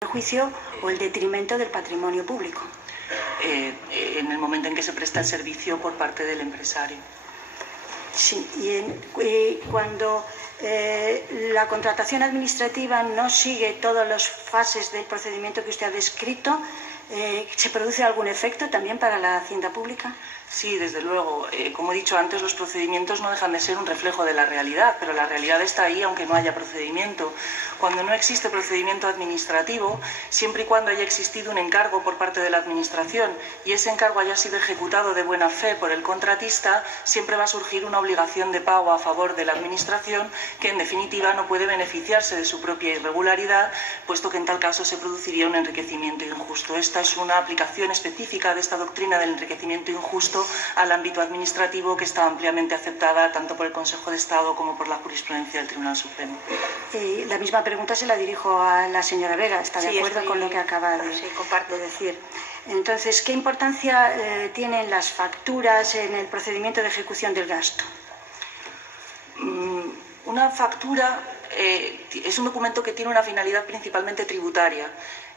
perjuicio o el detrimento del patrimonio público. En el momento en que se presta el servicio por parte del empresario. Sí, y cuando la contratación administrativa no sigue todas las fases del procedimiento que usted ha descrito, ¿se produce algún efecto también para la hacienda pública? Sí, desde luego. Como he dicho antes, los procedimientos no dejan de ser un reflejo de la realidad, pero la realidad está ahí aunque no haya procedimiento. Cuando no existe procedimiento administrativo, siempre y cuando haya existido un encargo por parte de la Administración y ese encargo haya sido ejecutado de buena fe por el contratista, siempre va a surgir una obligación de pago a favor de la Administración que, en definitiva, no puede beneficiarse de su propia irregularidad, puesto que en tal caso se produciría un enriquecimiento injusto. Esta es una aplicación específica de esta doctrina del enriquecimiento injusto al ámbito administrativo que está ampliamente aceptada tanto por el Consejo de Estado como por la jurisprudencia del Tribunal Supremo. La misma pregunta se la dirijo a la señora Vega. ¿Está de acuerdo con lo que acaba de decir? Entonces, ¿qué importancia tienen las facturas en el procedimiento de ejecución del gasto? Una factura es un documento que tiene una finalidad principalmente tributaria.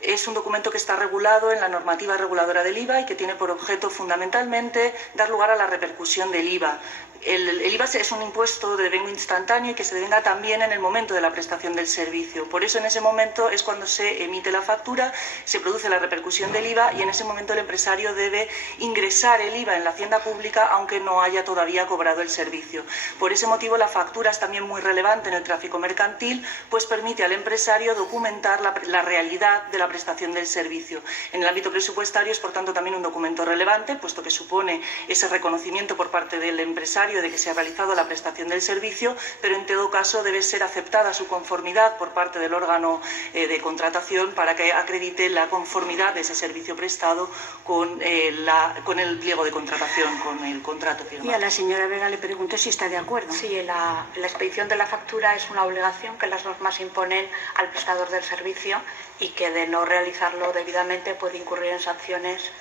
Es un documento que está regulado en la normativa reguladora del IVA y que tiene por objeto fundamentalmente dar lugar a la repercusión del IVA. El IVA es un impuesto de devengo instantáneo y que se devenga también en el momento de la prestación del servicio. Por eso en ese momento es cuando se emite la factura, se produce la repercusión del IVA y en ese momento el empresario debe ingresar el IVA en la hacienda pública aunque no haya todavía cobrado el servicio. Por ese motivo la factura es también muy relevante en el tráfico mercantil, pues permite al empresario documentar la realidad de la prestación del servicio. En el ámbito presupuestario es por tanto también un documento relevante, puesto que supone ese reconocimiento por parte del empresario de que se ha realizado la prestación del servicio, pero en todo caso debe ser aceptada su conformidad por parte del órgano de contratación para que acredite la conformidad de ese servicio prestado con el pliego de contratación, con el contrato firmado. Y a la señora Vega le pregunto si está de acuerdo. Sí, la expedición de la factura es una obligación que las normas imponen al prestador del servicio y que de no realizarlo debidamente puede incurrir en sanciones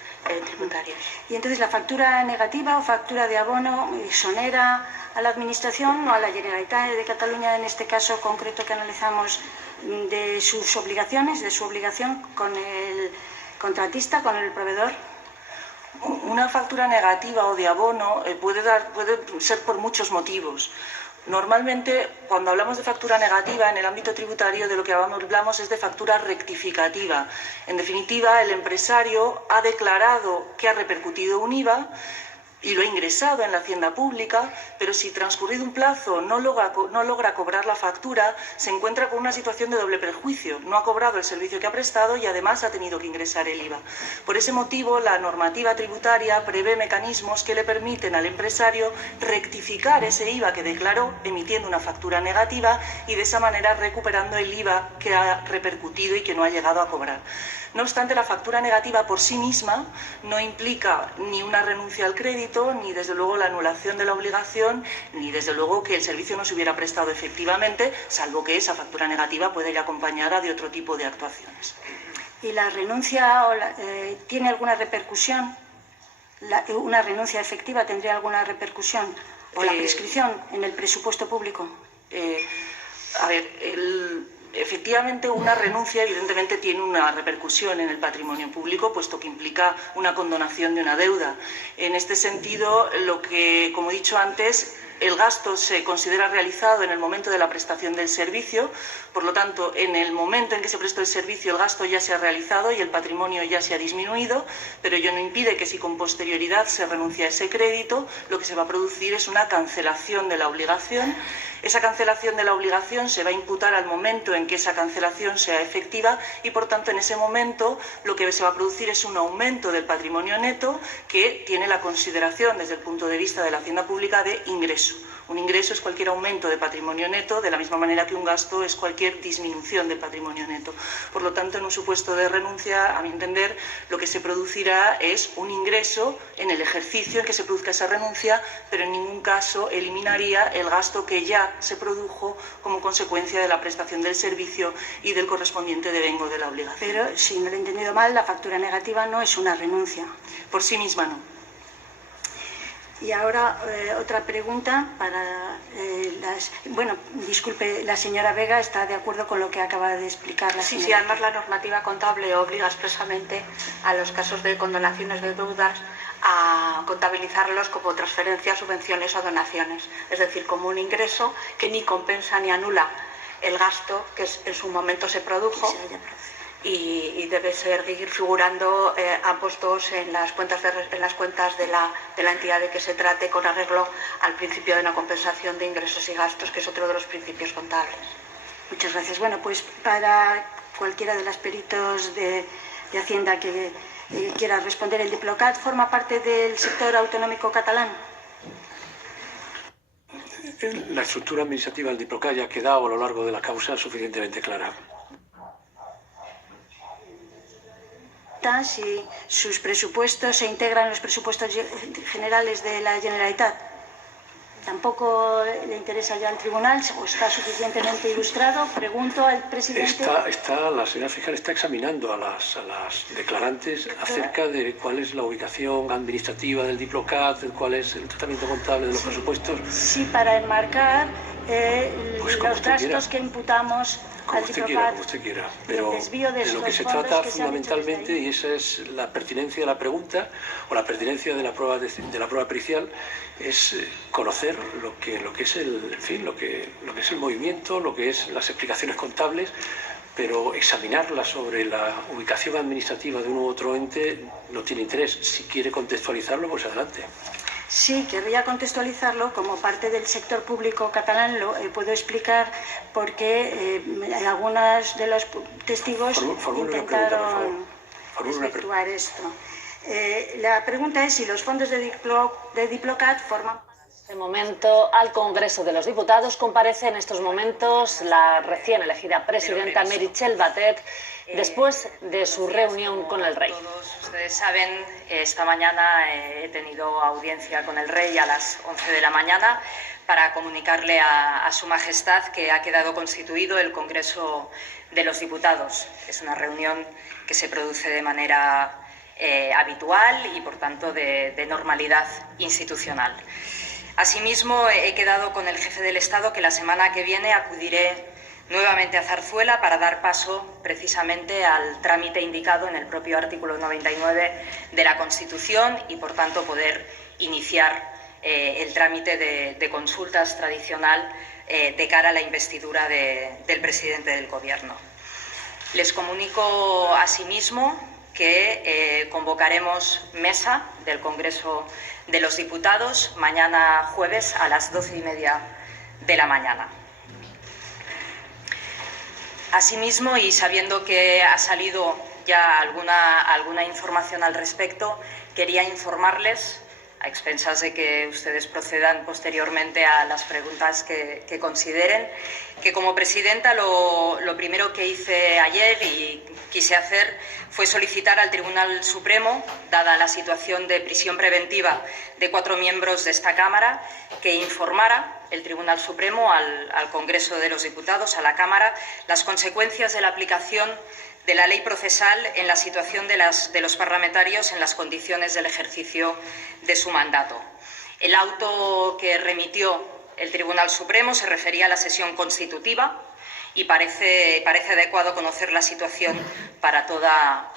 tributarias. Y entonces la factura negativa o factura de abono exonera a la Administración o a la Generalitat de Cataluña, en este caso concreto que analizamos, de sus obligaciones, de su obligación con el contratista, con el proveedor. Una factura negativa o de abono puede ser por muchos motivos. Normalmente, cuando hablamos de factura negativa en el ámbito tributario, de lo que hablamos es de factura rectificativa. En definitiva, el empresario ha declarado que ha repercutido un IVA y lo ha ingresado en la hacienda pública, pero si transcurrido un plazo no logra cobrar la factura, se encuentra con una situación de doble perjuicio. No ha cobrado el servicio que ha prestado y además ha tenido que ingresar el IVA. Por ese motivo, la normativa tributaria prevé mecanismos que le permiten al empresario rectificar ese IVA que declaró, emitiendo una factura negativa y de esa manera recuperando el IVA que ha repercutido y que no ha llegado a cobrar. No obstante, la factura negativa por sí misma no implica ni una renuncia al crédito, ni desde luego la anulación de la obligación, ni desde luego que el servicio no se hubiera prestado efectivamente, salvo que esa factura negativa puede ir acompañada de otro tipo de actuaciones. ¿Y la renuncia tiene alguna repercusión? ¿Una renuncia efectiva tendría alguna repercusión? ¿O la prescripción en el presupuesto público? Efectivamente, una renuncia evidentemente tiene una repercusión en el patrimonio público, puesto que implica una condonación de una deuda. En este sentido, como he dicho antes, el gasto se considera realizado en el momento de la prestación del servicio, por lo tanto, en el momento en que se prestó el servicio, el gasto ya se ha realizado y el patrimonio ya se ha disminuido, pero ello no impide que si con posterioridad se renuncia a ese crédito, lo que se va a producir es una cancelación de la obligación. Esa cancelación de la obligación se va a imputar al momento en que esa cancelación sea efectiva y, por tanto, en ese momento lo que se va a producir es un aumento del patrimonio neto que tiene la consideración, desde el punto de vista de la hacienda pública, de ingreso. Un ingreso es cualquier aumento de patrimonio neto, de la misma manera que un gasto es cualquier disminución del patrimonio neto. Por lo tanto, en un supuesto de renuncia, a mi entender, lo que se producirá es un ingreso en el ejercicio en que se produzca esa renuncia, pero en ningún caso eliminaría el gasto que ya se produjo como consecuencia de la prestación del servicio y del correspondiente devengo de la obligación. Pero, si no lo he entendido mal, la factura negativa no es una renuncia. Por sí misma no. Y ahora otra pregunta para bueno, disculpe, la señora Vega está de acuerdo con lo que acaba de explicar la señora. Sí, además la normativa contable obliga expresamente a los casos de condonaciones de deudas a contabilizarlos como transferencias, subvenciones o donaciones, es decir, como un ingreso que ni compensa ni anula el gasto que en su momento se produjo y debe seguir figurando ambos dos en las cuentas de la entidad de que se trate, con arreglo al principio de una compensación de ingresos y gastos, que es otro de los principios contables. Muchas gracias. Bueno, pues para cualquiera de los peritos de Hacienda que quiera responder, ¿el Diplocat forma parte del sector autonómico catalán? La estructura administrativa del Diplocat ya ha quedado a lo largo de la causa suficientemente clara. Si sus presupuestos se integran en los presupuestos generales de la Generalitat. ¿Tampoco le interesa ya al tribunal o está suficientemente ilustrado? Pregunto al presidente. La señora fiscal está examinando a las declarantes acerca de cuál es la ubicación administrativa del Diplocat, cuál es el tratamiento contable de los presupuestos. Sí, para enmarcar pues los gastos que imputamos como usted quiera, pero de lo que se trata fundamentalmente, y esa es la pertinencia de la pregunta o la pertinencia de la prueba pericial, es conocer lo que es lo que es el movimiento, lo que es las explicaciones contables, pero examinarla sobre la ubicación administrativa de uno u otro ente no tiene interés. Si quiere contextualizarlo, pues adelante. Sí, querría contextualizarlo como parte del sector público catalán. Lo puedo explicar porque algunos de los testigos intentaron efectuar esto. La pregunta es si los fondos de Diplocat forman... De momento, al Congreso de los Diputados comparece en estos momentos la recién elegida presidenta Meritxell Batet, después de su reunión con el rey. Todos ustedes saben, esta mañana he tenido audiencia con el rey a las 11 de la mañana para comunicarle a su majestad que ha quedado constituido el Congreso de los Diputados. Es una reunión que se produce de manera habitual y, por tanto, de normalidad institucional. Asimismo, he quedado con el jefe del Estado que la semana que viene acudiré nuevamente a Zarzuela para dar paso precisamente al trámite indicado en el propio artículo 99 de la Constitución y, por tanto, poder iniciar el trámite de consultas tradicional de cara a la investidura del presidente del Gobierno. Les comunico asimismo que convocaremos mesa del Congreso de los Diputados mañana jueves a las 12:30 de la mañana. Asimismo, y sabiendo que ha salido ya alguna información al respecto, quería informarles, a expensas de que ustedes procedan posteriormente a las preguntas que consideren, que como presidenta lo primero que hice ayer y quise hacer fue solicitar al Tribunal Supremo, dada la situación de prisión preventiva de 4 miembros de esta Cámara, que informara el Tribunal Supremo al Congreso de los Diputados, a la Cámara, las consecuencias de la aplicación de la ley procesal en la situación de los parlamentarios en las condiciones del ejercicio de su mandato. El auto que remitió el Tribunal Supremo se refería a la sesión constitutiva y parece adecuado conocer la situación para toda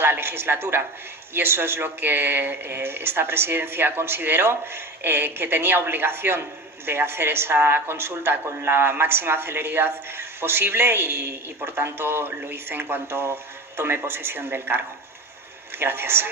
la legislatura. Y eso es lo que esta presidencia consideró, que tenía obligación de hacer esa consulta con la máxima celeridad posible y, por tanto, lo hice en cuanto tomé posesión del cargo. Gracias.